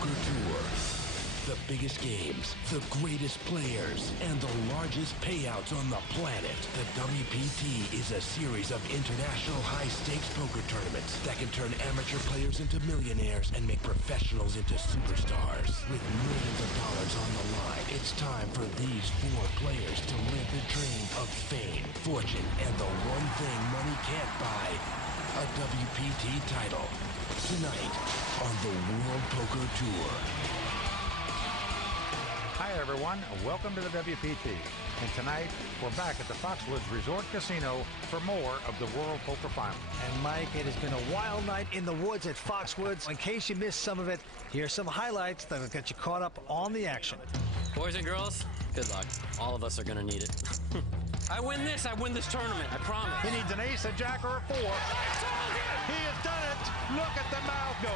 Poker Tour. The biggest games, the greatest players, and the largest payouts on the planet. The WPT is a series of international high-stakes poker tournaments that can turn amateur players into millionaires and make professionals into superstars. With millions of dollars on the line, it's time for these 4 players to live the dream of fame, fortune, and the one thing money can't buy, a WPT title. Tonight on the World Poker Tour. Hi everyone, welcome to the WPT. And tonight, we're back at the Foxwoods Resort Casino for more of the World Poker Final. And Mike, it has been a wild night in the woods at Foxwoods. In case you missed some of it, here's some highlights that'll get you caught up on the action. Boys and girls, good luck. All of us are gonna need it. I win this tournament, I promise. He needs an ace, a jack, or a 4. I told you! He has done it! Look at the mouth go!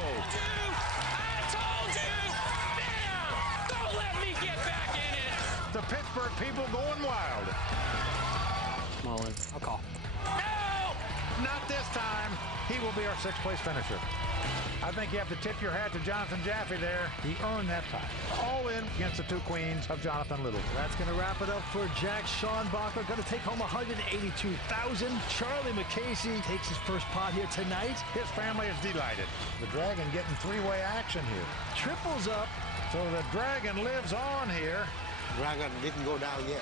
I told you! Bam! Don't let me get back in it! The Pittsburgh people going wild. Small in. I'll call. No! Not this time. He will be our 6th place finisher. I think you have to tip your hat to Jonathan Jaffe there. He earned that time. All in against the 2 queens of Jonathan Little. That's going to wrap it up for Jack Schonbacher. Going to take home $182,000. Charlie McCasey takes his first pot here tonight. His family is delighted. The Dragon getting 3-way action here. Triples up. So the Dragon lives on here. Dragon didn't go down yet.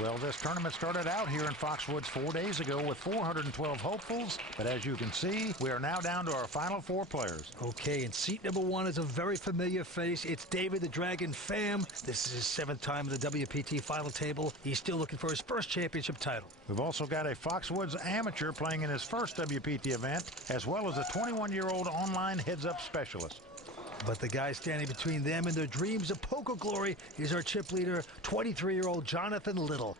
Well, this tournament started out here in Foxwoods 4 days ago with 412 hopefuls, but as you can see, we are now down to our final 4 players. Okay, and seat number 1 is a very familiar face. It's David the Dragon Pham. This is his 7th time at the WPT final table. He's still looking for his first championship title. We've also got a Foxwoods amateur playing in his first WPT event, as well as a 21-year-old online heads-up specialist. But the guy standing between them and their dreams of poker glory is our chip leader, 23-year-old Jonathan Little.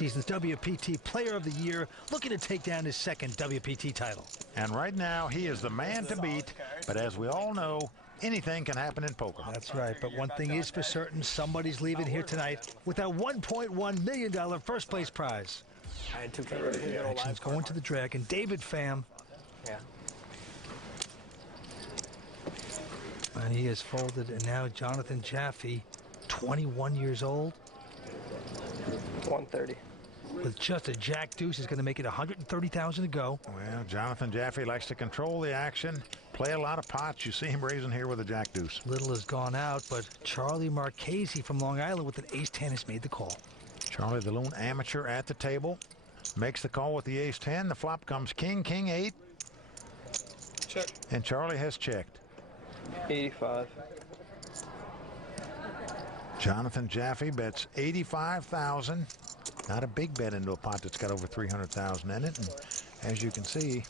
He's the WPT Player of the Year, looking to take down his 2nd WPT title. And right now, he is the man to beat, but as we all know, anything can happen in poker. That's right, but one thing is for certain, somebody's leaving here tonight with that $1.1 million first place prize. I had 2 Action's going to the Dragon, David Pham. Yeah. And he has folded, and now Jonathan Jaffe, 21 years old. 130. With just a jack deuce, is going to make it $130,000 to go. Well, Jonathan Jaffe likes to control the action, play a lot of pots. You see him raising here with a jack deuce. Little has gone out, but Charlie Marchese from Long Island with an ace-10 has made the call. Charlie, the lone amateur at the table, makes the call with the ace-10. The flop comes king, king, 8. Check. And Charlie has checked. 85. Jonathan Jaffe bets $85,000. Not a big bet into a pot that's got over $300,000 in it. And as you can see,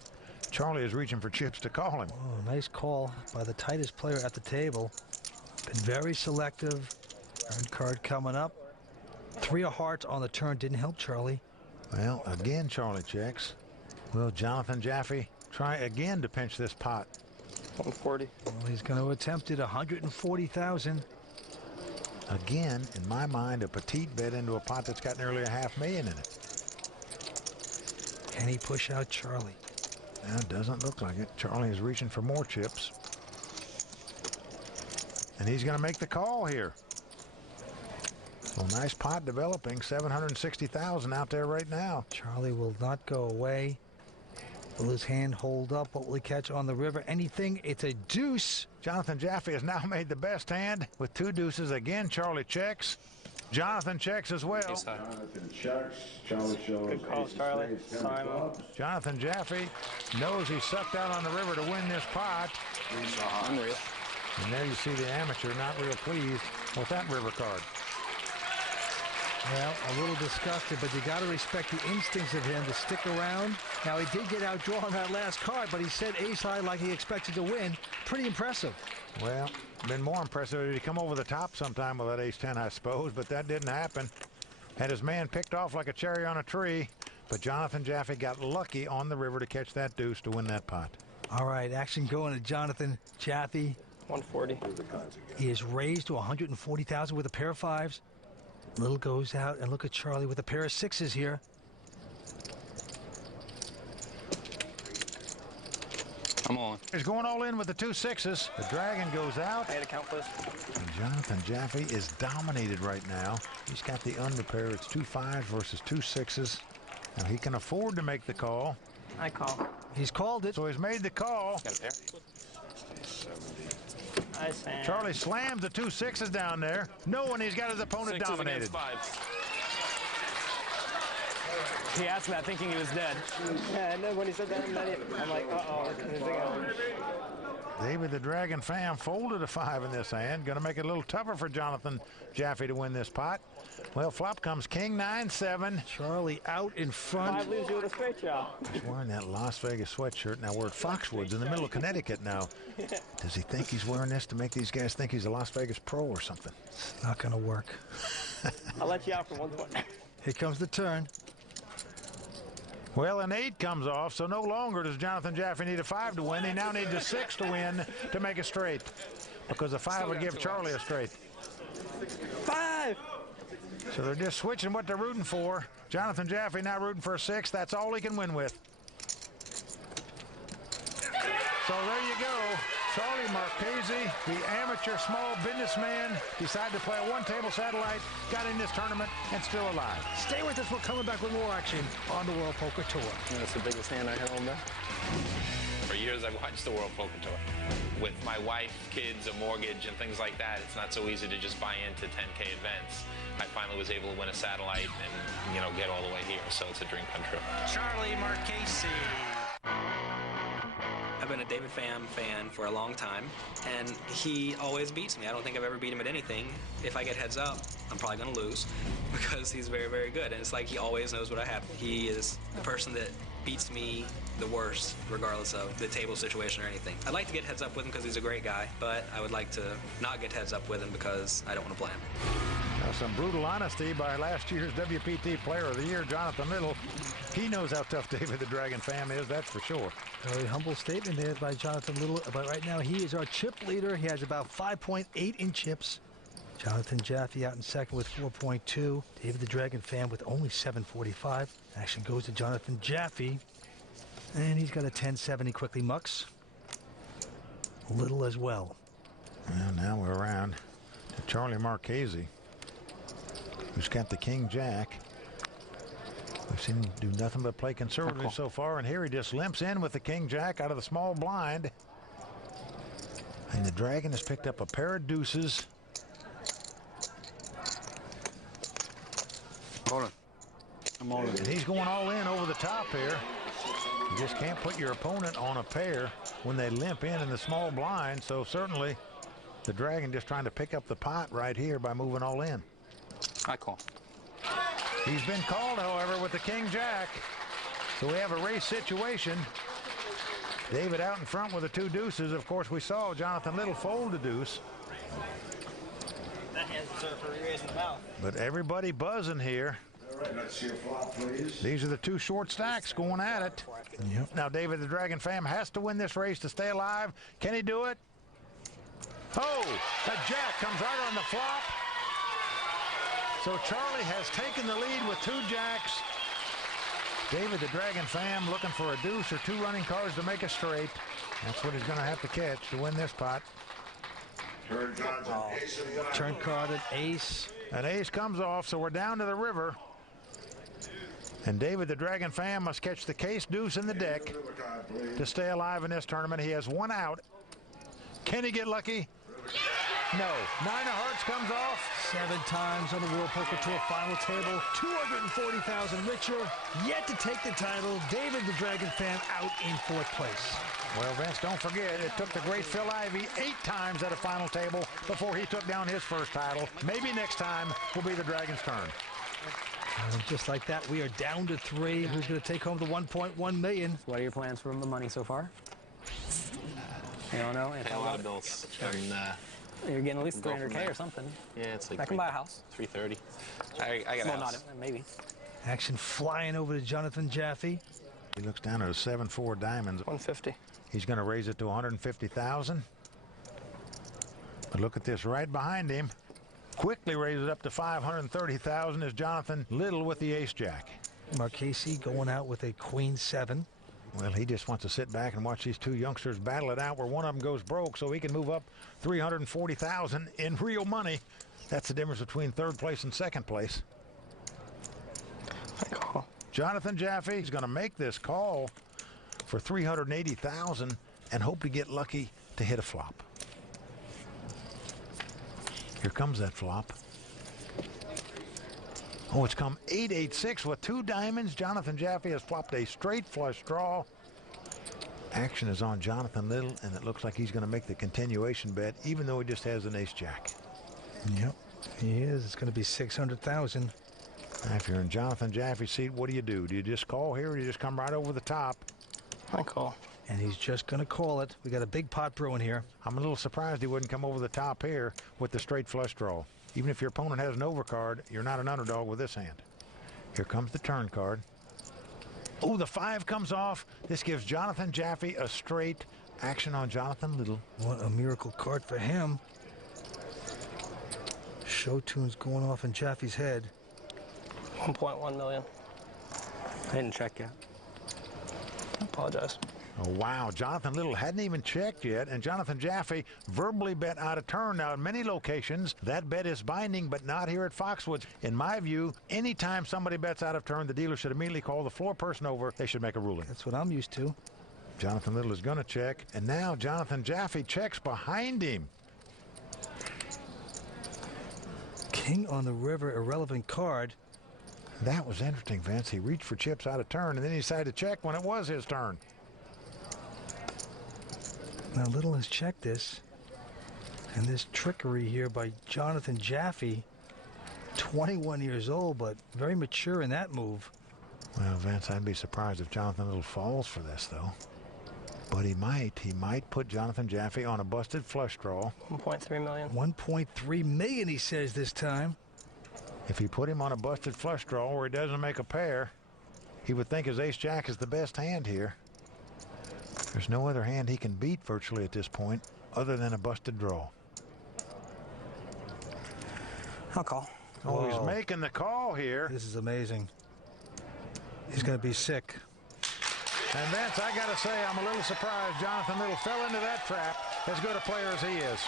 Charlie is reaching for chips to call him. Oh, nice call by the tightest player at the table. Been very selective. Earned card coming up. 3 of hearts on the turn didn't help Charlie. Well, again, Charlie checks. Will Jonathan Jaffe try again to pinch this pot? 140. Well, he's going to attempt it, $140,000. Again, in my mind, a petite bet into a pot that's got nearly $500,000 in it. Can he push out Charlie? Well, it doesn't look like it. Charlie is reaching for more chips. And he's going to make the call here. Well, nice pot developing, $760,000 out there right now. Charlie will not go away. Will his hand hold up? What will he catch on the river? Anything? It's a deuce. Jonathan Jaffe has now made the best hand with 2 deuces. Again, Charlie checks. Jonathan checks as well. Jonathan checks. Charlie shows. Good call, Charlie. Simon. Jonathan Jaffe knows he sucked out on the river to win this pot. Unreal. And there you see the amateur not real pleased with that river card. Well, a little disgusted, but you got to respect the instincts of him to stick around. Now, he did get outdrawn that last card, but he said ace high like he expected to win. Pretty impressive. Well, been more impressive if he come over the top sometime with that ace-10, I suppose, but that didn't happen. Had his man picked off like a cherry on a tree, but Jonathan Jaffe got lucky on the river to catch that deuce to win that pot. All right, action going to Jonathan Jaffe. 140. He is raised to $140,000 with a pair of 5s. Little goes out, and look at Charlie with a pair of 6s here. I'm on. He's going all in with the 2 6s. The Dragon goes out. I had a count, please. And Jonathan Jaffe is dominated right now. He's got the underpair. It's 2 5s versus 2 6s. Now he can afford to make the call. I call. He's called it. So he's made the call. Got a pair? I stand. Charlie slams the 2 6s down there. Knowing he's got his opponent dominated. He asked that thinking he was dead. Yeah, and then when he said that, I'm like, uh-oh. David the Dragon Pham folded a 5 in this hand. Going to make it a little tougher for Jonathan Jaffe to win this pot. Well, flop comes King 9-7. Charlie out in front. 5 leaves you with a straight job. He's wearing that Las Vegas sweatshirt. Now we're at Foxwoods in the middle of Connecticut now. Does he think he's wearing this to make these guys think he's a Las Vegas pro or something? Not going to work. I'll let you out for 1 point. Here comes the turn. Well, an 8 comes off, so no longer does Jonathan Jaffe need a 5 to win. He now needs a 6 to win to make a straight, because a 5 would give Charlie a straight. 5! So they're just switching what they're rooting for. Jonathan Jaffe now rooting for a 6. That's all he can win with. So there you go. Charlie Marchese, the amateur small businessman, decided to play a one-table satellite, got in this tournament, and still alive. Stay with us. We're coming back with more action on the World Poker Tour. That's the biggest hand I had all day. For years, I've watched the World Poker Tour. With my wife, kids, a mortgage, and things like that, it's not so easy to just buy into 10K events. I finally was able to win a satellite and, get all the way here, so it's a dream come true. Charlie Marchese. I've been a David Pham fan for a long time, and he always beats me. I don't think I've ever beat him at anything. If I get heads up, I'm probably going to lose because he's very, very good. And it's like he always knows what I have. He is the person that beats me the worst, regardless of the table situation or anything. I'd like to get heads up with him because he's a great guy, but I would like to not get heads up with him because I don't want to play him. Now, some brutal honesty by last year's WPT Player of the Year, Jonathan Little. He knows how tough David the Dragon Pham is, that's for sure. Very humble statement there by Jonathan Little. But right now, he is our chip leader. He has about 5.8 in chips. Jonathan Jaffe out in second with 4.2. David the Dragon Pham with only 745. Action goes to Jonathan Jaffe. And he's got a 10-7. He quickly mucks. Little as well. Well, now we're around to Charlie Marchese, who's got the King Jack. We've seen him do nothing but play conservatively so far, and here he just limps in with the King Jack out of the small blind. And the Dragon has picked up a pair of deuces. Hold on. I'm all in. And he's going all in over the top here. You just can't put your opponent on a pair when they limp in the small blind, so certainly the Dragon just trying to pick up the pot right here by moving all in. I call. He's been called, however, with the King Jack. So we have a race situation. David out in front with the 2 deuces. Of course, we saw Jonathan Little fold the deuce. That hand's reserved for re-raising the mouth. But everybody buzzing here. All right, let's see a flop, please. These are the 2 short stacks going at it. Yep. Now, David the Dragon Pham has to win this race to stay alive. Can he do it? Oh, that Jack comes right on the flop. So Charlie has taken the lead with 2 jacks. David the Dragon Pham looking for a deuce or 2 running cards to make a straight. That's what he's going to have to catch to win this pot. Turn cards and ace of diamonds. Turn card at ace. An ace comes off, so we're down to the river. And David the Dragon Pham must catch the case deuce in the deck to stay alive in this tournament. He has 1 out. Can he get lucky? No. 9 of hearts comes off. 7 times on the World Poker Tour final table. 240,000 richer. Yet to take the title. David the Dragon Pham out in 4th place. Well, Vince, don't forget, it took the great Phil Ivey 8 times at a final table before he took down his first title. Maybe next time will be the Dragon's turn. And just like that, we are down to 3. Who's going to take home the $1.1 million? What are your plans for the money so far? You don't know? Pay a lot of bills. And, You're getting at least We'll go from 300K there. or something. yeah, it's like I can buy a house. 330. I got a Well, house. not maybe. Action flying over to Jonathan Jaffe. He looks down at a 7-4 diamonds. 150. He's going to raise it to 150,000. But look at this right behind him. Quickly raises it up to 530,000 is Jonathan Little with the ace jack. Marchese going out with a queen 7. Well, he just wants to sit back and watch these two youngsters battle it out where one of them goes broke so he can move up $340,000 in real money. That's the difference between third place and second place. Jonathan Jaffe is going to make this call for $380,000 and hope to get lucky to hit a flop. Here comes that flop. Oh, it's come 8-8-6 with two diamonds. Jonathan Jaffe has flopped a straight flush draw. Action is on Jonathan Little, and it looks like he's going to make the continuation bet, even though he just has an ace-jack. Yep, he is. It's going to be $600,000. If you're in Jonathan Jaffe's seat, what do you do? Do you just call here, or do you just come right over the top? I call. And he's just going to call it. We got a big pot brewing here. I'm a little surprised he wouldn't come over the top here with the straight flush draw. Even if your opponent has an overcard, you're not an underdog with this hand. Here comes the turn card. Oh, the 5 comes off. This gives Jonathan Jaffe a straight. Action on Jonathan Little. What a miracle card for him. Show tunes going off in Jaffe's head. 1.1 million. I didn't check yet. I apologize. Oh, wow. Jonathan Little hadn't even checked yet, and Jonathan Jaffe verbally bet out of turn. Now, in many locations, that bet is binding, but not here at Foxwoods. In my view, anytime somebody bets out of turn, the dealer should immediately call the floor person over. They should make a ruling. That's what I'm used to. Jonathan Little is going to check, and now Jonathan Jaffe checks behind him. King on the river, irrelevant card. That was interesting, Vince. He reached for chips out of turn, and then he decided to check when it was his turn. Now, Little has checked this. And this trickery here by Jonathan Jaffe, 21 years old, but very mature in that move. Well, Vince, I'd be surprised if Jonathan Little falls for this, though. But he might. He might put Jonathan Jaffe on a busted flush draw. 1.3 million. 1.3 million, he says this time. If he put him on a busted flush draw where he doesn't make a pair, he would think his ace-jack is the best hand here. There's no other hand he can beat virtually at this point other than a busted draw. I'll call. Oh, Whoa. he's making the call here. This is amazing. He's going to be sick. And Vince, I got to say, I'm a little surprised Jonathan Little fell into that trap, as good a player as he is.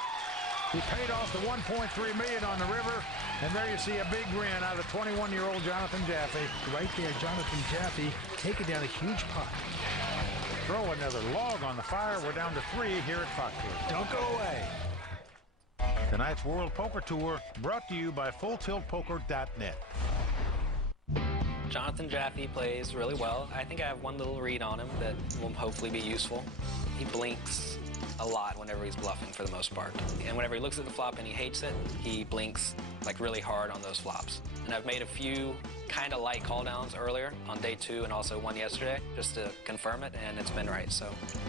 He paid off the $1.3 million on the river, and there you see a big grin out of the 21-year-old Jonathan Jaffe. Right there, Jonathan Jaffe taking down a huge pot. Throw another log on the fire. We're down to 3 here at Foxwoods. Don't go away. Tonight's World Poker Tour brought to you by FullTiltPoker.net. Jonathan Jaffe plays really well. I think I have one little read on him that will hopefully be useful. He blinks a lot whenever he's bluffing for the most part. And whenever he looks at the flop and he hates it, he blinks like really hard on those flops. And I've made a few kind of light call downs earlier on day 2 and also one yesterday just to confirm it, and it's been right. So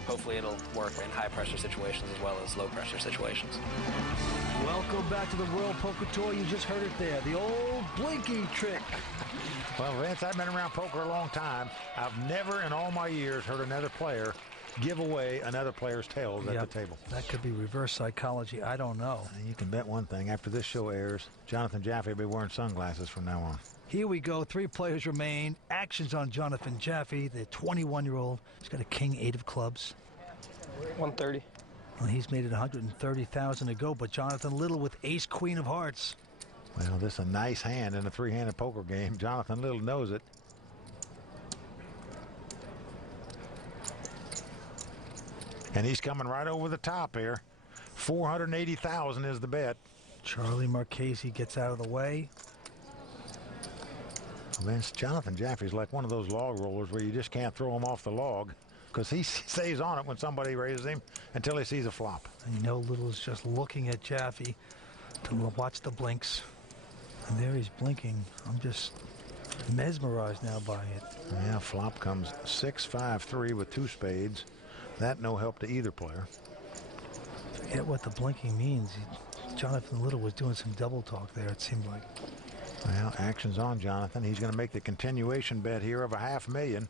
hopefully it'll work in high pressure situations as well as low pressure situations. Welcome back to the World Poker Tour. You just heard it there, the old blinky trick. Well, Vince, I've been around poker a long time. I've never in all my years heard another player give away another player's tails at the table. That could be reverse psychology. I don't know. And you can bet one thing. After this show airs, Jonathan Jaffe will be wearing sunglasses from now on. Here we go. 3 players remain. Actions on Jonathan Jaffe, the 21-year-old. He's got a king 8 of clubs. 130. Well, he's made it 130,000 to go, but Jonathan Little with ace queen of hearts. Well, this is a nice hand in a 3-handed poker game. Jonathan Little knows it. And he's coming right over the top here. 480,000 is the bet. Charlie Marchese gets out of the way. Vince, Jonathan Jaffe's like one of those log rollers where you just can't throw him off the log because he stays on it when somebody raises him until he sees a flop. And you know Little's just looking at Jaffe to watch the blinks. And there he's blinking. I'm just mesmerized now by it. Yeah, flop comes 6-5-3 with 2 spades. That no help to either player. Forget what the blinking means. Jonathan Little was doing some double talk there, it seemed like. Well, action's on Jonathan. He's going to make the continuation bet here of $500,000.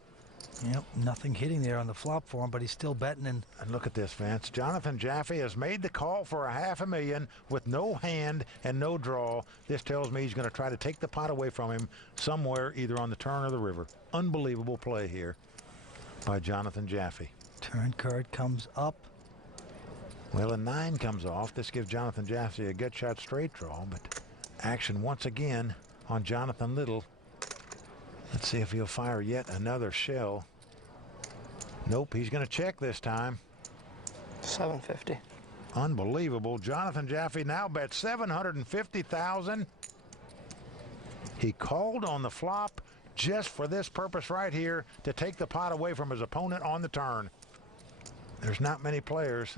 Yep, nothing hitting there on the flop for him, but he's still betting. And look at this, Vince. Jonathan Jaffe has made the call for $500,000 with no hand and no draw. This tells me he's going to try to take the pot away from him somewhere, either on the turn or the river. Unbelievable play here. by Jonathan Jaffe. Turn card comes up. Well, a 9 comes off. This gives Jonathan Jaffe a good shot straight draw, but action once again on Jonathan Little. Let's see if he'll fire yet another shell. Nope, he's going to check this time. 750. Unbelievable. Jonathan Jaffe now bets $750,000. He called on the flop just for this purpose right here, to take the pot away from his opponent on the turn. There's not many players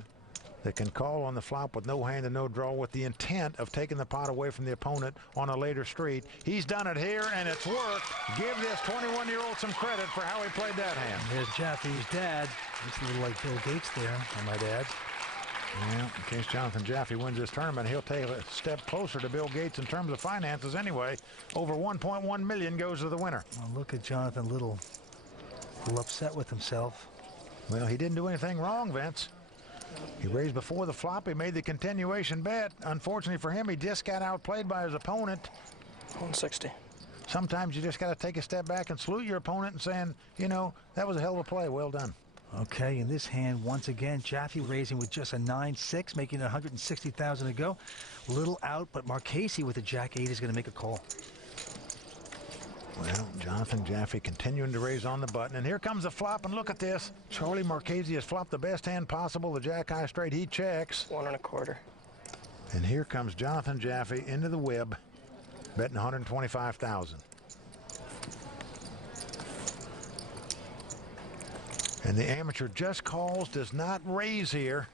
that can call on the flop with no hand and no draw with the intent of taking the pot away from the opponent on a later street. He's done it here, and it's worked. Give this 21-year-old some credit for how he played that hand. There's Jaffe's dad. Looks a little like Bill Gates there, I might add. Yeah, in case Jonathan Jaffe wins this tournament, he'll take a step closer to Bill Gates in terms of finances anyway. Over $1.1 million goes to the winner. Well, look at Jonathan Little. A little upset with himself. Well, he didn't do anything wrong, Vince. He raised before the flop. He made the continuation bet. Unfortunately for him, he just got outplayed by his opponent. 160. Sometimes you just got to take a step back and salute your opponent and saying, you know, that was a hell of a play. Well done. Okay, in this hand, once again, Jaffe raising with just a 9-6, making it $160,000 to go. Little out, but Marchese with a Jack-8 is going to make a call. Well, Jonathan Jaffe continuing to raise on the button. And here comes the flop, and look at this. Charlie Marchese has flopped the best hand possible, the Jack-high straight. He checks. 1 1/4. And here comes Jonathan Jaffe into the whib, betting $125,000. And the amateur just calls, does not raise here.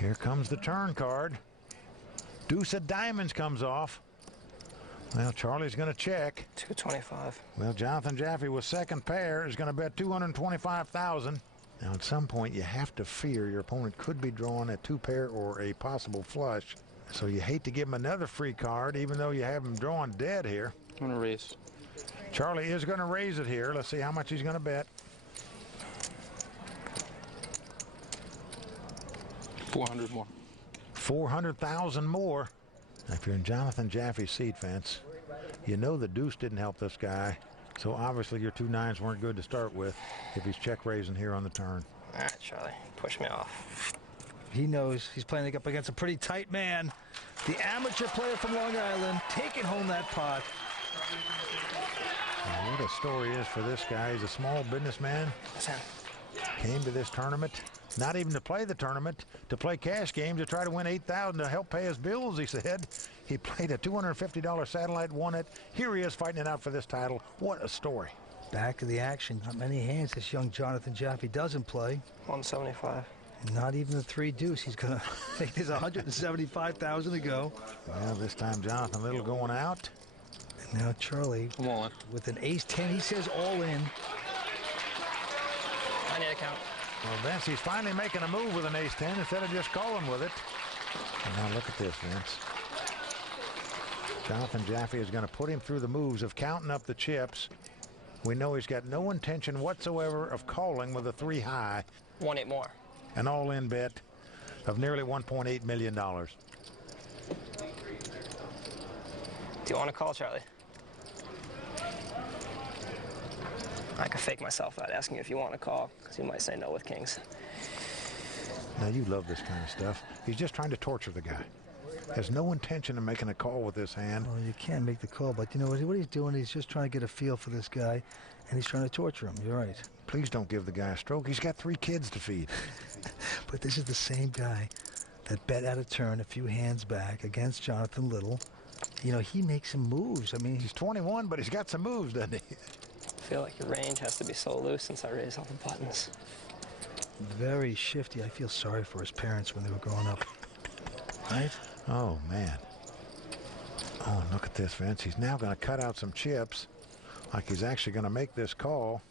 Here comes the turn card. Deuce of diamonds comes off. Well, Charlie's going to check. 225. Well, Jonathan Jaffe with second pair is going to bet $225,000. Now, at some point, you have to fear your opponent could be drawing a 2-pair or a possible flush. So you hate to give him another free card, even though you have him drawing dead here. I'm going to raise. Charlie is going to raise it here. Let's see how much he's going to bet. 400 more. 400,000 more. Now, if you're in Jonathan Jaffe's seat, Vince, you know the deuce didn't help this guy. So obviously your 2 9s weren't good to start with if he's check raising here on the turn. All right, Charlie, push me off. He knows he's playing up against a pretty tight man. The amateur player from Long Island taking home that pot. Now, what a story is for this guy. He's a small businessman. Came to this tournament, not even to play the tournament, to play cash games, to try to win $8,000 to help pay his bills, he said. He played a $250 satellite, won it. Here he is fighting it out for this title. What a story. Back to the action. Not many hands this young Jonathan Jaffe doesn't play. 175. Not even the 3 deuce. He's going to take his $175,000 to go. Well, this time Jonathan Little going out. And now Charlie with an ace-10. He says all in. I need a count. Well, Vince, he's finally making a move with an ace-10 instead of just calling with it. And now look at this, Vince. Jonathan Jaffe is going to put him through the moves of counting up the chips. We know he's got no intention whatsoever of calling with a 3 high. 1-8 more. An all-in bet of nearly $1.8 million. Do you want to call, Charlie? I could fake myself out asking you if you want to call, because you might say no with kings. Now, you love this kind of stuff. He's just trying to torture the guy. Has no intention of making a call with this hand. Well, you can't make the call, but you know what he's doing? He's just trying to get a feel for this guy, and he's trying to torture him. You're right. Please don't give the guy a stroke. He's got 3 kids to feed. But this is the same guy that bet out of turn a few hands back against Jonathan Little. You know, he makes some moves. I mean, he's 21, but he's got some moves, doesn't he? I feel like your range has to be so loose since I raised all the buttons. Very shifty. I feel sorry for his parents when they were growing up. Right? Oh, man. Oh, look at this, Vince. He's now going to cut out some chips like he's actually going to make this call.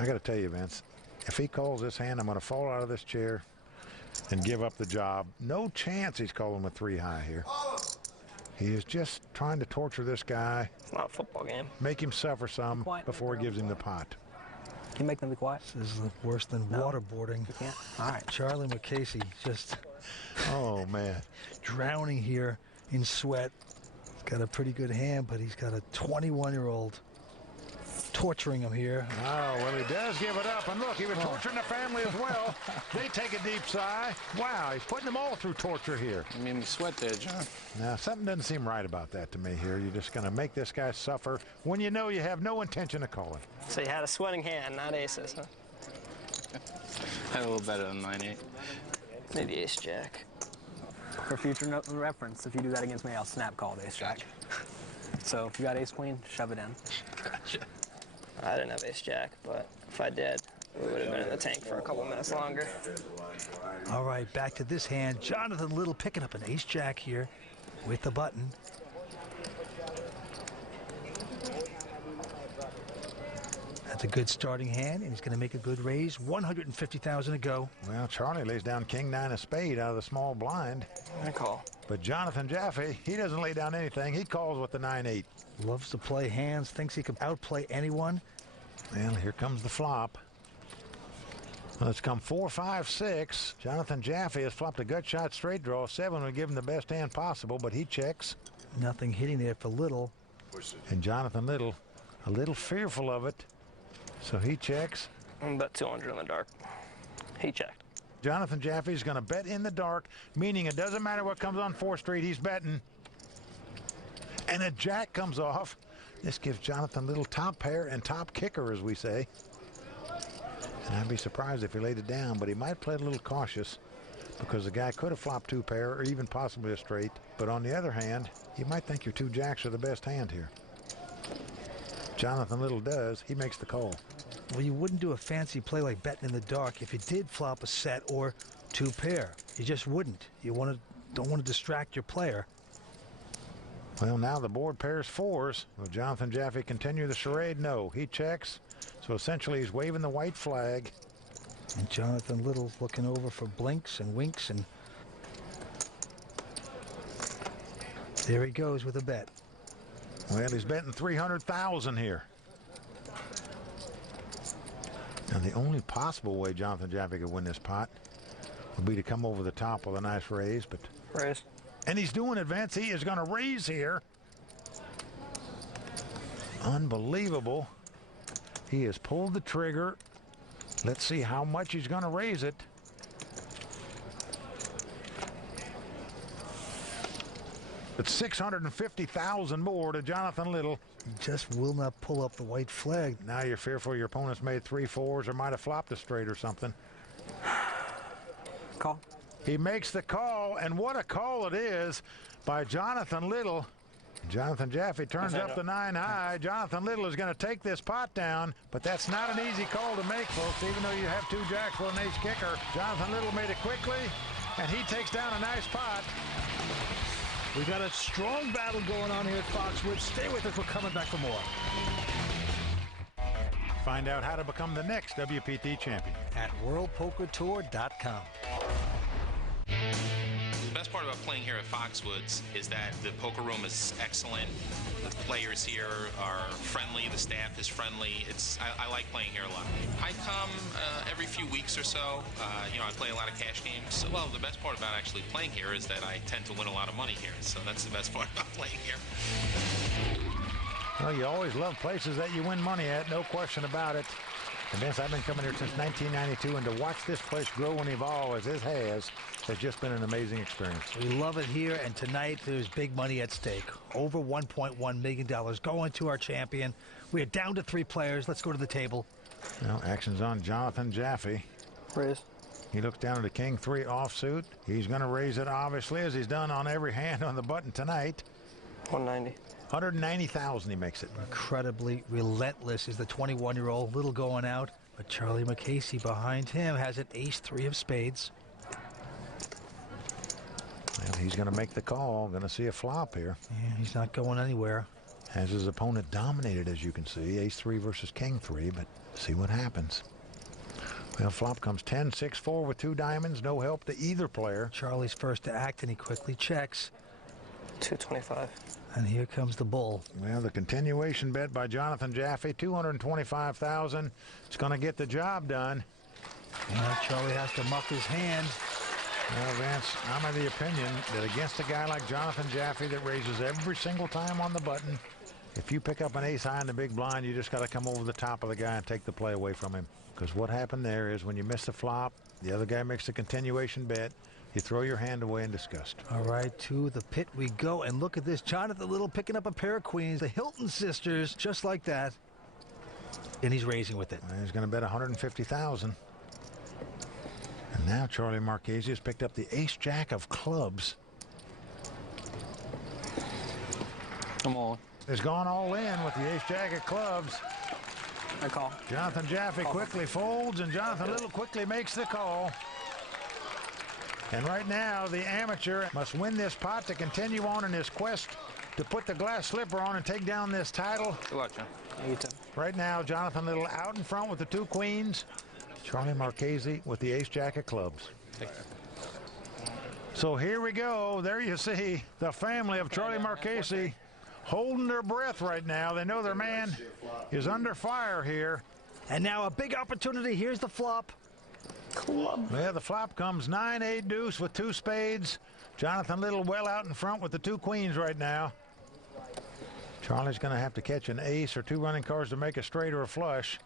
I got to tell you, Vince, if he calls this hand, I'm going to fall out of this chair and give up the job. No chance he's calling with 3 high here. He is just trying to torture this guy. It's not a football game. Make him suffer some before he gives him the pot. Can you make them be quiet? This is worse than waterboarding. You can't? All right. Charlie Marchese just... Oh, man. Drowning here in sweat. He's got a pretty good hand, but he's got a 21-year-old torturing him here. Oh, well, he does give it up. And look, he was torturing the family as well. They take a deep sigh. Wow, he's putting them all through torture here. You made me sweat there, John. Now, something doesn't seem right about that to me here. You're just going to make this guy suffer when you know you have no intention of calling. So you had a sweating hand, not aces, huh? I'm a little better than 9-8. Maybe ace-jack. For future reference, if you do that against me, I'll snap call ace-jack. So if you got ace-queen, shove it in. Gotcha. I didn't have ace-jack, but if I did, we would have been in the tank for a couple minutes longer. All right, back to this hand. Jonathan Little picking up an ace-jack here with the button. That's a good starting hand, and he's going to make a good raise. 150,000 to go. Well, Charlie lays down king-9 of spade out of the small blind. I call. But Jonathan Jaffe, he doesn't lay down anything. He calls with the 9-8. Loves to play hands, thinks he can outplay anyone. Well, here comes the flop. Well, it's come 4, 5, 6. Jonathan Jaffe has flopped a gut shot straight draw. 7 would give him the best hand possible, but he checks. Nothing hitting there for Little. And Jonathan Little, a little fearful of it. So he checks. I'm bet 200 in the dark. He checked. Jonathan Jaffe is going to bet in the dark, meaning it doesn't matter what comes on 4th Street, he's betting. And a jack comes off. This gives Jonathan Little top pair and top kicker, as we say. And I'd be surprised if he laid it down, but he might play a little cautious because the guy could have flopped 2 pair or even possibly a straight. But on the other hand, you might think your 2 jacks are the best hand here. Jonathan Little does. He makes the call. Well, you wouldn't do a fancy play like betting in the dark if you did flop a set or 2 pair. You just wouldn't. You don't want to distract your player. Well, now the board pairs 4s. Will Jonathan Jaffe continue the charade? No. He checks. So essentially he's waving the white flag. And Jonathan Little's looking over for blinks and winks, and there he goes with a bet. Well, he's betting 300,000 here. Now, the only possible way Jonathan Jaffe could win this pot would be to come over the top with a nice raise, but... Raise. And he's doing it, Vince. He is going to raise here. Unbelievable. He has pulled the trigger. Let's see how much he's going to raise it. It's 650,000 more to Jonathan Little. He just will not pull up the white flag. Now you're fearful your opponent's made 3 4s or might have flopped a straight or something. Call. He makes the call, and what a call it is by Jonathan Little. Jonathan Jaffe turns up the 9 high. Jonathan Little is going to take this pot down, but that's not an easy call to make, folks, even though you have 2 jacks with an ace kicker. Jonathan Little made it quickly, and he takes down a nice pot. We got a strong battle going on here at Foxwoods. Stay with us. We're coming back for more. Find out how to become the next WPT champion at WorldPokerTour.com. The best part about playing here at Foxwoods is that the poker room is excellent. The players here are friendly. The staff is friendly. I like playing here a lot. I come every few weeks or so. I play a lot of cash games. Well, the best part about actually playing here is that I tend to win a lot of money here. So that's the best part about playing here. Well, you always love places that you win money at, no question about it. And Vince, I've been coming here since 1992, and to watch this place grow and evolve as it has just been an amazing experience. We love it here, and tonight there's big money at stake. Over $1.1 million going to our champion. We are down to 3 players. Let's go to the table. Well, action's on Jonathan Jaffe. Raise. He looks down at a king 3 offsuit. He's going to raise it, obviously, as he's done on every hand on the button tonight. 190. 190,000 he makes it. Incredibly relentless is the 21-year-old. Little going out, but Charlie McCasey behind him has an ace-3 of spades. Well, he's going to make the call. Going to see a flop here. Yeah, he's not going anywhere. Has his opponent dominated, as you can see. Ace-3 versus king-3, but see what happens. Well, flop comes 10-6-4 with 2 diamonds. No help to either player. Charlie's first to act, and he quickly checks. 225. And here comes the bull. Well, the continuation bet by Jonathan Jaffe, 225,000. It's going to get the job done. Now Charlie has to muck his hand. Well, Vance, I'm of the opinion that against a guy like Jonathan Jaffe that raises every single time on the button, If you pick up an ace high in the big blind, you just got to come over the top of the guy and take the play away from him. Because what happened there is when you miss the flop, the other guy makes a continuation bet. You throw your hand away in disgust. All right, to the pit we go. And look at this. Jonathan Little picking up a pair of queens. The Hilton sisters, just like that. And he's raising with it. And he's going to bet $150,000. And now Charlie Marchese has picked up the ace-jack of clubs. Come on. Has gone all in with the ace-jack of clubs. I call. Jonathan Jaffe quickly folds, and Jonathan Little quickly makes the call. And right now, the amateur must win this pot to continue on in his quest to put the glass slipper on and take down this title. Good luck, John. You too. Right now, Jonathan Little out in front with the 2 queens. Charlie Marchese with the ace-jack of clubs. So here we go. There you see the family of Charlie Marchese holding their breath right now. They know their man is under fire here. And now a big opportunity. Here's the flop. Club. Yeah, the flop comes 9-8 deuce with 2 spades. Jonathan Little well out in front with the 2 queens right now. Charlie's going to have to catch an ace or 2 running cards to make a straight or a flush.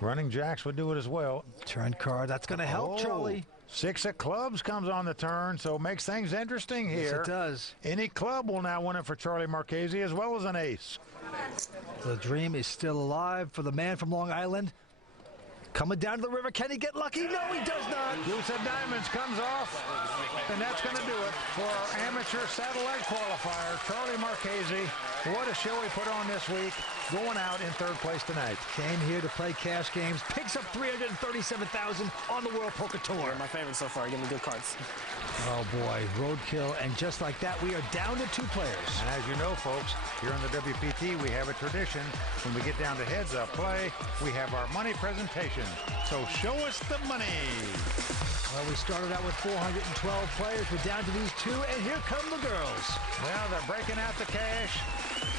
Running jacks would do it as well. Turn card. That's going to help, Charlie. 6 of clubs comes on the turn, so makes things interesting here. Yes, it does. Any club will now win it for Charlie Marchese as well as an ace. The dream is still alive for the man from Long Island. Coming down to the river, can he get lucky? No, he does not. Deuce of diamonds comes off, and that's going to do it for our amateur satellite qualifier, Charlie Marchese. What a show he put on this week, going out in 3rd place tonight. Came here to play cash games, picks up $337,000 on the World Poker Tour. My favorite so far. Give me good cards. Oh boy, roadkill, and just like that, we are down to 2 players. And as you know, folks, here in the WPT, we have a tradition. When we get down to heads-up play, we have our money presentation. So show us the money. Well, we started out with 412 players. We're down to these 2, and here come the girls. Well, they're breaking out the cash,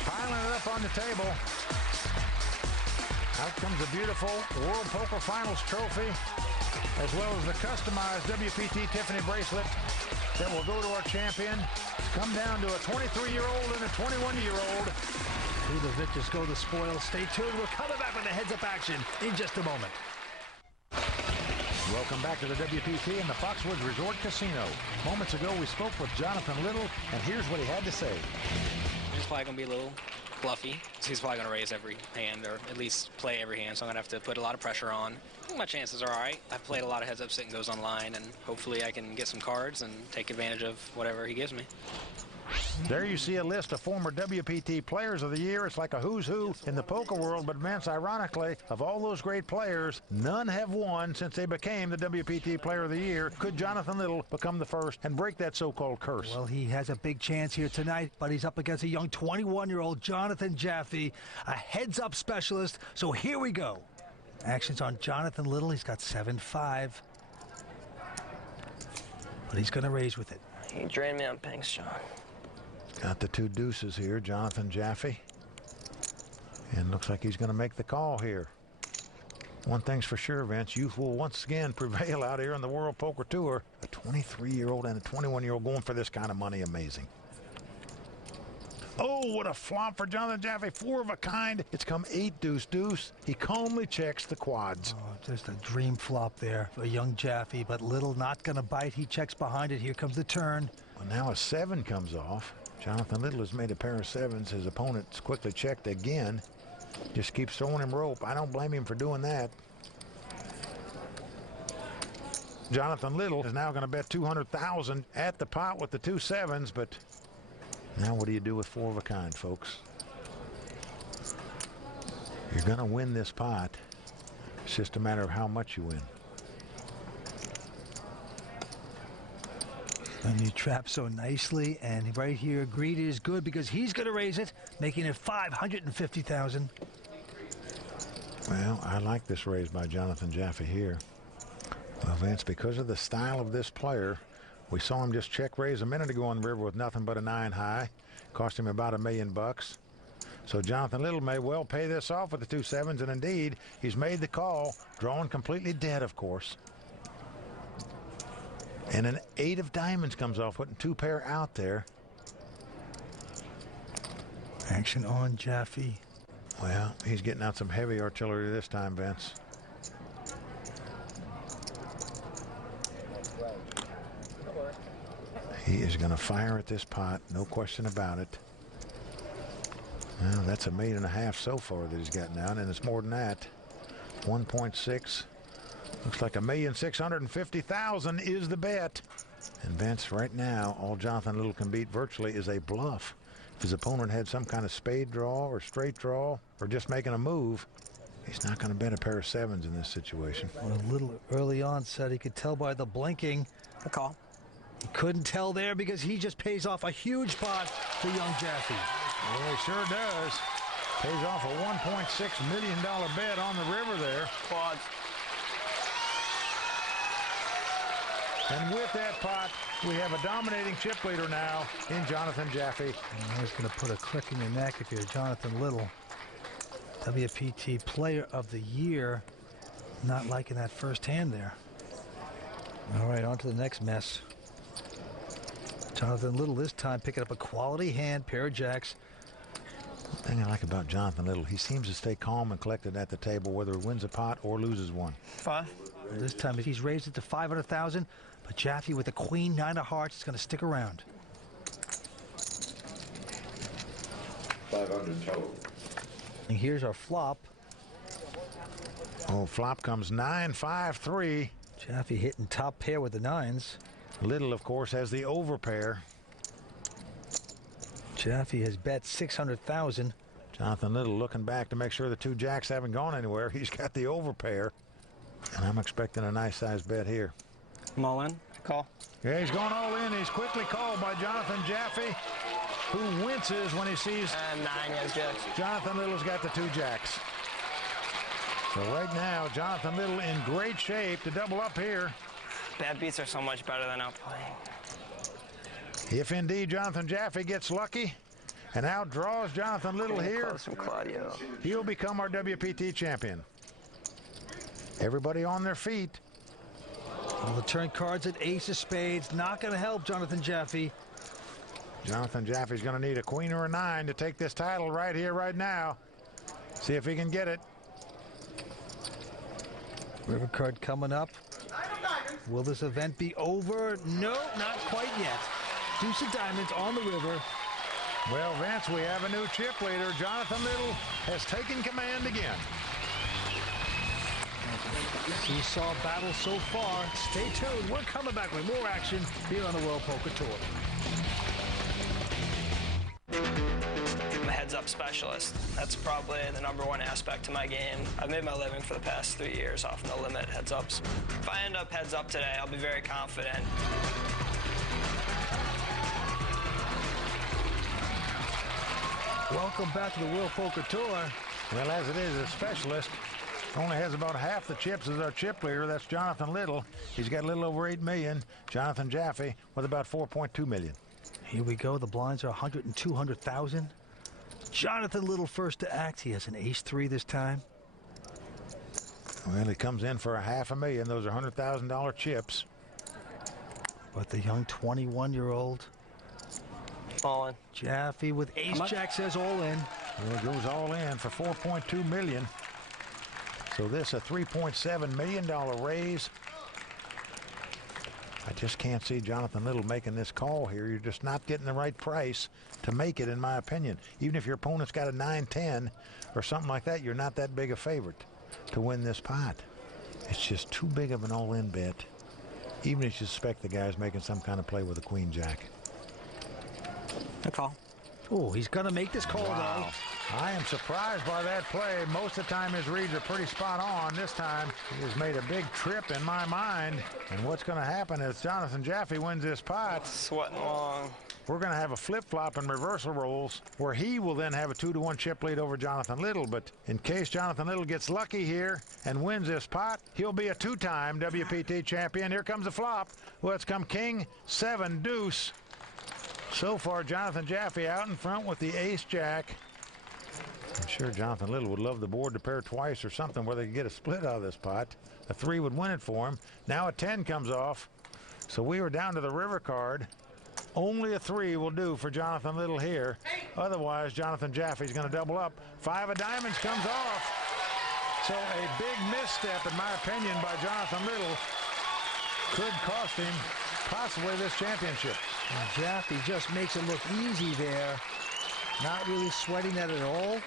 piling it up on the table. Out comes a beautiful World Poker Finals trophy, as well as the customized WPT Tiffany bracelet that will go to our champion. It's come down to a 23-year-old and a 21-year-old. Who the victors go the spoils. Stay tuned. We're coming back with the heads-up action in just a moment. Welcome back to the WPT and the Foxwoods Resort Casino. Moments ago, we spoke with Jonathan Little, and here's what he had to say. He's probably going to be a little bluffy. So he's probably going to raise every hand, or at least play every hand, so I'm going to have to put a lot of pressure on. I think my chances are all right. I've played a lot of heads-up sit and goes online, and hopefully I can get some cards and take advantage of whatever he gives me. There you see a list of former WPT Players of the Year. It's like a who's who in the poker world, but Vince, ironically, of all those great players, none have won since they became the WPT Player of the Year. Could Jonathan Little become the first and break that so-called curse? Well, he has a big chance here tonight, but he's up against a young 21-year-old Jonathan Jaffe, a heads-up specialist. So here we go. Action's on Jonathan Little. He's got 7-5. But he's going to raise with it. You drained me on pinks, John. Got the 2 deuces here, Jonathan Jaffe. And looks like he's going to make the call here. One thing's for sure, Vince, youth will once again prevail out here on the World Poker Tour. A 23-year-old and a 21-year-old going for this kind of money, amazing. Oh, what a flop for Jonathan Jaffe, 4 of a kind. It's come 8 deuce deuce. He calmly checks the quads. Oh, just a dream flop there for young Jaffe, but Little not going to bite. He checks behind it. Here comes the turn. Well, now a 7 comes off. Jonathan Little has made a pair of 7s. His opponent's quickly checked again. Just keeps throwing him rope. I don't blame him for doing that. Jonathan Little is now going to bet $200,000 at the pot with the 2 7s, but now what do you do with 4 of a kind, folks? You're going to win this pot. It's just a matter of how much you win. And you trap so nicely, and right here, greed is good because he's going to raise it, making it $550,000. Well, I like this raise by Jonathan Jaffe here. Well, Vince, because of the style of this player, we saw him just check raise a minute ago on the river with nothing but a 9 high. Cost him about $1 million. So Jonathan Little may well pay this off with the 2 7s, and indeed, he's made the call, drawing completely dead, of course. And an 8 of diamonds comes off, putting 2 pair out there. Action on Jaffe. Well, he's getting out some heavy artillery this time, Vince. He is going to fire at this pot, no question about it. Well, that's $1.5 million so far that he's gotten out, and it's more than that. 1.6. Looks like $1,650,000 is the bet. And Vince, right now, all Jonathan Little can beat virtually is a bluff. If his opponent had some kind of spade draw or straight draw or just making a move, he's not going to bet a pair of sevens in this situation. Well, a little early on said he could tell by the blinking. A call. He couldn't tell there because he just pays off a huge pot to young Jaffe. Well, he sure does. Pays off a $1.6 million bet on the river there. Quads. And with that pot, we have a dominating chip leader now in Jonathan Jaffe. I was going to put a crick in your neck if you're Jonathan Little. WPT Player of the Year. Not liking that first hand there. All right, on to the next mess. Jonathan Little this time picking up a quality hand, pair of jacks. The thing I like about Jonathan Little, he seems to stay calm and collected at the table, whether he wins a pot or loses one. 5. This time he's raised it to $500,000, but Jaffe with the queen, 9 of hearts is going to stick around. 500 total. And here's our flop. Oh, flop comes 9-5-3. Jaffe hitting top pair with the 9s. Little, of course, has the over pair. Jaffe has bet $600,000. Jonathan Little looking back to make sure the 2 jacks haven't gone anywhere. He's got the over pair. And I'm expecting a nice size bet here. I'm all in. Call. Yeah, he's going all in. He's quickly called by Jonathan Jaffe, who winces when he sees 9 has jacks. Jonathan Little's got the 2 jacks. So right now, Jonathan Little in great shape to double up here. Bad beats are so much better than outplaying. If indeed Jonathan Jaffe gets lucky and outdraws Jonathan Little here, he'll become our WPT champion. Everybody on their feet. Well, the turn cards at ace of spades. Not going to help Jonathan Jaffe. Jonathan Jaffe's going to need a queen or a 9 to take this title right here, right now. See if he can get it. River card coming up. Will this event be over? No, not quite yet. Deuce of diamonds on the river. Well, Vince, we have a new chip leader. Jonathan Little has taken command again. Seesaw battle so far. Stay tuned. We're coming back with more action here on the World Poker Tour. I'm a heads-up specialist. That's probably the #1 aspect to my game. I've made my living for the past 3 years off no-limit heads-ups. If I end up heads-up today, I'll be very confident. Welcome back to the World Poker Tour. Well, as it is, a specialist only has about half the chips as our chip leader. That's Jonathan Little. He's got a little over $8 million. Jonathan Jaffe with about $4.2 million. Here we go. The blinds are 100 and 200,000. Jonathan Little first to act. He has an ace-3 this time. Well, he comes in for a $500,000. Those are $100,000 chips. But the young 21-year-old All in. Jaffe with ace-jack says all in. Well, it goes all in for $4.2 million. So this a $3.7 million raise. I just can't see Jonathan Little making this call here. You're just not getting the right price to make it, in my opinion. Even if your opponent's got a 9-10 or something like that, you're not that big a favorite to win this pot. It's just too big of an all-in bet, even if you suspect the guy's making some kind of play with a queen-jack. A call. Oh, he's going to make this call, Wow. I am surprised by that play. Most of the time his reads are pretty spot on. This time he has made a big trip in my mind. And what's going to happen is Jonathan Jaffe wins this pot. Sweating along. We're going to have a flip-flop and reversal rolls where he will then have a 2-1 chip lead over Jonathan Little. But in case Jonathan Little gets lucky here and wins this pot, he'll be a 2-time WPT champion. Here comes the flop. Well, it's come king, 7, deuce. So far, Jonathan Jaffe out in front with the ace-jack. I'm sure Jonathan Little would love the board to pair twice or something where they could get a split out of this pot. A 3 would win it for him. Now a 10 comes off. So we were down to the river card. Only a 3 will do for Jonathan Little here. Otherwise, Jonathan Jaffe's going to double up. 5 of diamonds comes off. So a big misstep, in my opinion, by Jonathan Little could cost him possibly this championship. And Jaffe just makes it look easy there. Not really sweating that at all.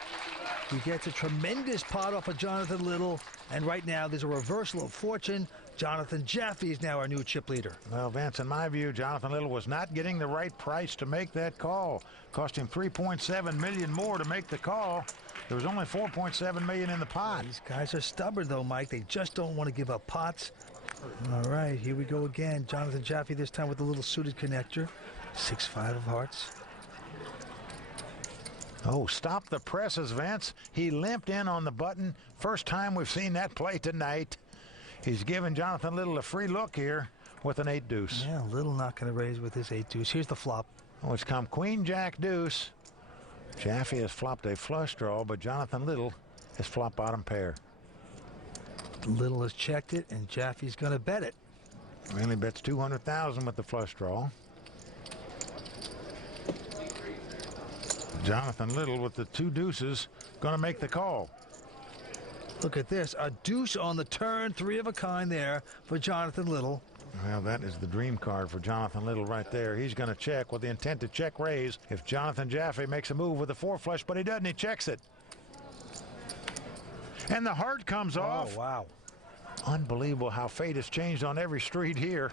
He gets a tremendous pot off of Jonathan Little. And right now, there's a reversal of fortune. Jonathan Jaffe is now our new chip leader. Well, Vince, in my view, Jonathan Little was not getting the right price to make that call. Cost him $3.7 million more to make the call. There was only $4.7 million in the pot. These guys are stubborn, though, Mike. They just don't want to give up pots. All right, here we go again. Jonathan Jaffe this time with a little suited connector. 6-5 of hearts. Oh, stop the presses, Vince. He limped in on the button. First time we've seen that play tonight. He's giving Jonathan Little a free look here with an 8-deuce. Yeah, Little not going to raise with his 8-deuce. Here's the flop. Oh, it's come Queen, Jack, deuce. Jaffe has flopped a flush draw, but Jonathan Little has flopped bottom pair. Little has checked it, and Jaffe's going to bet it. Really bets $200,000 with the flush draw. Jonathan Little with the 2 deuces going to make the call. Look at this, a deuce on the turn, 3 of a kind there for Jonathan Little. Well, that is the dream card for Jonathan Little right there. He's going to check with the intent to check raise if Jonathan Jaffe makes a move with the 4 flush, but he doesn't. He checks it. And the heart comes off. Oh, wow. Unbelievable how fate has changed on every street here.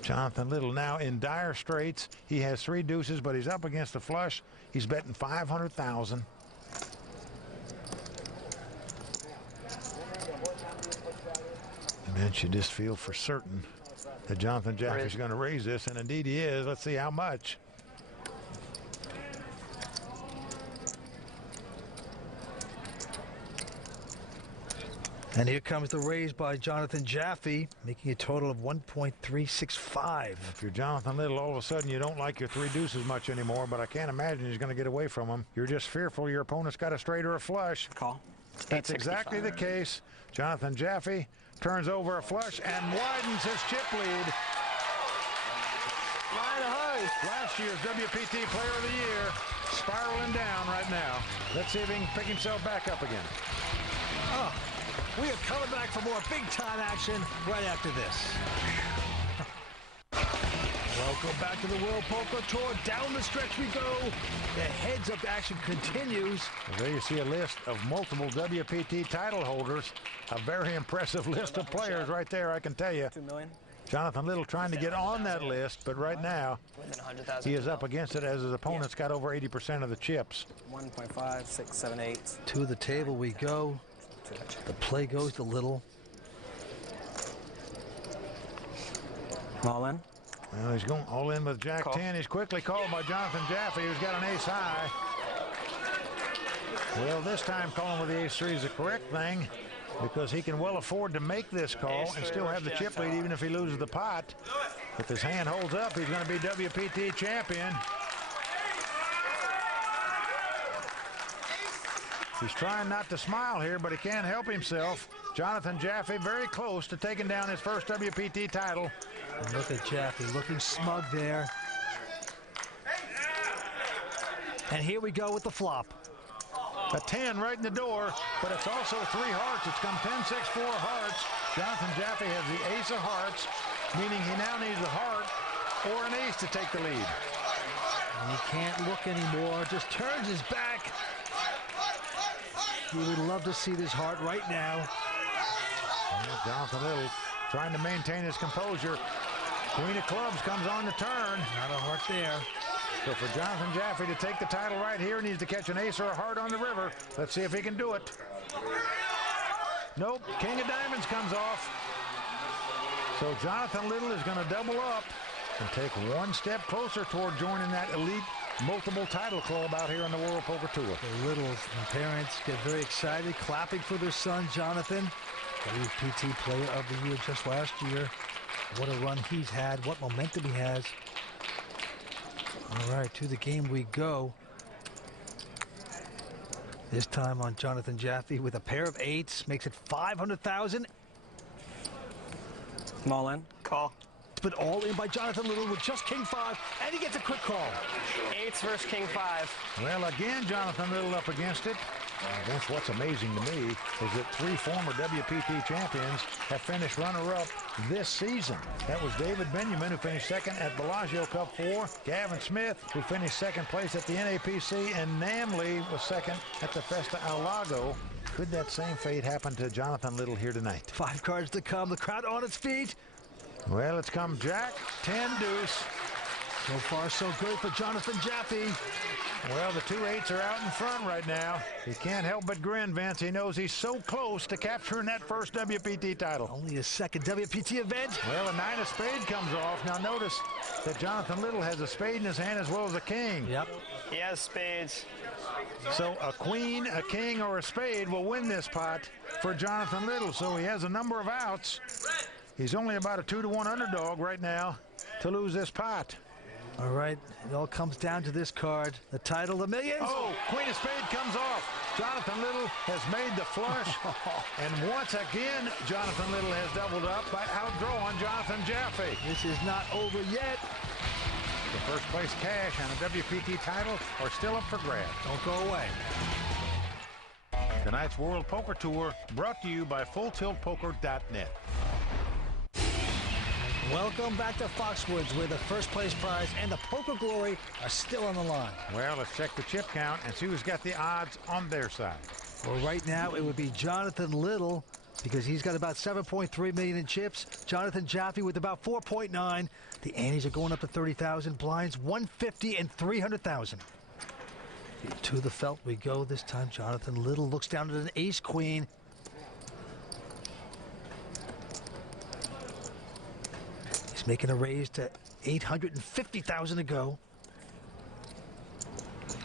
Jonathan Little now in dire straits. He has 3 deuces, but he's up against the flush. He's betting $500,000. And then you just feel for certain that Jonathan Jaffe is going to raise this, and indeed he is. Let's see how much. And here comes the raise by Jonathan Jaffe, making a total of 1.365. If you're Jonathan Little, all of a sudden you don't like your 3 deuces much anymore, but I can't imagine he's going to get away from them. You're just fearful your opponent's got a straight or a flush. Call. That's exactly the case. Jonathan Jaffe turns over a flush and widens his chip lead. Last year's WPT Player of the Year spiraling down right now. Let's see if he can pick himself back up again. Oh, we are coming back for more big-time action right after this. Welcome back to the World Poker Tour. Down the stretch we go. The heads-up action continues. Well, there you see a list of multiple WPT title holders. A very impressive list of players right there, I can tell you. $2 million. Jonathan Little trying to get on that list, but right now he is up against it as his opponent's got over 80% of the chips. 1.5, 6, 7, 8. To the table we go. The play goes to Little. All in. Well, he's going all in with Jack 10. He's quickly called by Jonathan Jaffe, who's got an ace high. Well, this time calling with the ace 3 is the correct thing, because he can well afford to make this call and still have the chip lead even if he loses the pot. If his hand holds up, he's going to be WPT champion. He's trying not to smile here, but he can't help himself. Jonathan Jaffe very close to taking down his first WPT title. And look at Jaffe looking smug there. And here we go with the flop. A 10 right in the door, but it's also 3 hearts. It's come 10, 6, 4 hearts. Jonathan Jaffe has the ace of hearts, meaning he now needs a heart or an ace to take the lead. And he can't look anymore, just turns his back. He would love to see this heart right now. And Jonathan Little trying to maintain his composure. Queen of clubs comes on the turn. Not a heart there. So for Jonathan Jaffe to take the title right here, he needs to catch an ace or a heart on the river. Let's see if he can do it. Nope, King of Diamonds comes off. So Jonathan Little is going to double up and take one step closer toward joining that elite multiple title club out here on the World Poker Tour. The Littles and parents get very excited, clapping for their son, Jonathan. WPT Player of the Year just last year. What a run he's had, what momentum he has. All right, to the game we go. This time on Jonathan Jaffe with a pair of 8s, makes it $500,000. All in. Call. But all in by Jonathan Little with just King 5, and he gets a quick call. Eights versus King 5. Well, again, Jonathan Little up against it. That's what's amazing to me is that 3 former WPT champions have finished runner-up this season. That was David Benjamin, who finished second at Bellagio Cup 4, Gavin Smith, who finished second place at the NAPC, and Namley was second at the Festa Al Lago. Could that same fate happen to Jonathan Little here tonight? 5 cards to come, the crowd on its feet. Well, it's come Jack, 10 deuce. So far, so good for Jonathan Jaffe. Well, the 2 8s are out in front right now. He can't help but grin, Vince. He knows he's so close to capturing that first WPT title. Only his second WPT event. Well, a 9 of spade comes off. Now notice that Jonathan Little has a spade in his hand as well as a king. Yep. He has spades. So a queen, a king, or a spade will win this pot for Jonathan Little. So he has a number of outs. He's only about a 2-to-1 underdog right now to lose this pot. All right, it all comes down to this card. The title, the millions. Oh, queen of spade comes off. Jonathan Little has made the flush. And once again, Jonathan Little has doubled up by outdrawing Jonathan Jaffe. This is not over yet. The first place cash and a WPT title are still up for grabs. Don't go away. Tonight's World Poker Tour brought to you by FullTiltPoker.net. Welcome back to Foxwoods, where the first place prize and the Poker Glory are still on the line. Well, let's check the chip count and see who's got the odds on their side. Well, right now it would be Jonathan Little, because he's got about 7.3 million in chips. Jonathan Jaffe with about 4.9. The antes are going up to 30,000. Blinds 150 and 300,000. To the felt we go this time. Jonathan Little looks down at an ace queen. He's making a raise to 850,000 to go.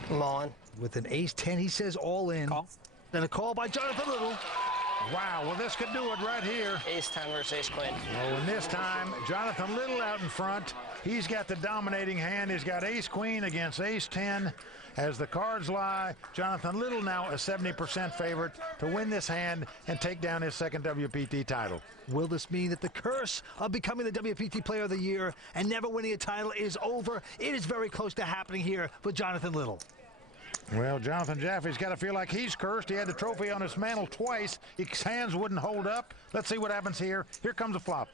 Come on. With an ace 10, he says all in. Call. Then a call by Jonathan Little. Wow, well, this could do it right here. Ace 10 versus ace queen. Oh, and this time, Jonathan Little out in front. He's got the dominating hand. He's got ace queen against ace 10. As the cards lie, Jonathan Little now a 70% favorite to win this hand and take down his second WPT title. Will this mean that the curse of becoming the WPT Player of the Year and never winning a title is over? It is very close to happening here for Jonathan Little. Well, Jonathan Jaffe's got to feel like he's cursed. He had the trophy on his mantle twice. His hands wouldn't hold up. Let's see what happens here. Here comes a flop.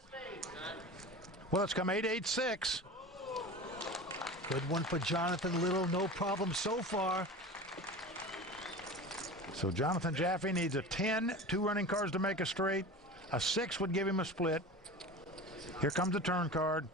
Well, it's come 8-8-6. Good one for Jonathan Little. No problem so far. So Jonathan Jaffe needs a 10, 2 running cards to make a straight. A 6 would give him a split. Here comes the turn card.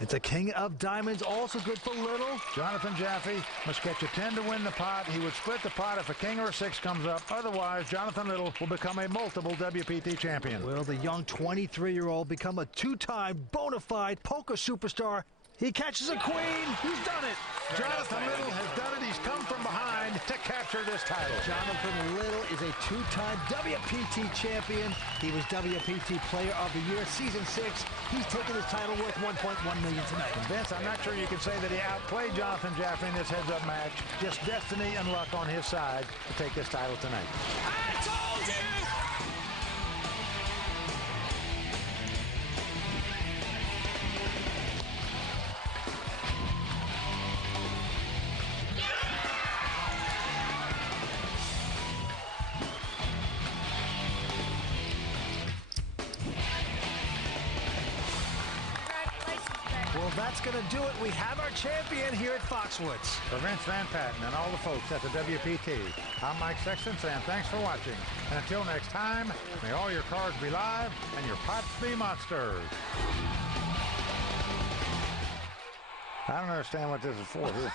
It's a king of diamonds, also good for Little. Jonathan Jaffe must catch a 10 to win the pot. He would split the pot if a king or a 6 comes up. Otherwise, Jonathan Little will become a multiple WPT champion. Will the young 23-year-old become a 2-time bona fide poker superstar? He catches a queen. He's done it. Jonathan Little has done it. He's come from behind to capture this title. Jonathan Little is a 2-time WPT champion. He was WPT Player of the Year, Season 6. He's taken his title worth $1.1 million tonight. And Vince, I'm not sure you can say that he outplayed Jonathan Jaffe in this heads-up match. Just destiny and luck on his side to take this title tonight. I told you! Well, that's going to do it. We have our champion here at Foxwoods. For Vince Van Patten and all the folks at the WPT, I'm Mike Sexton saying thanks for watching. And until next time, may all your cards be live and your pots be monsters. I don't understand what this is for here.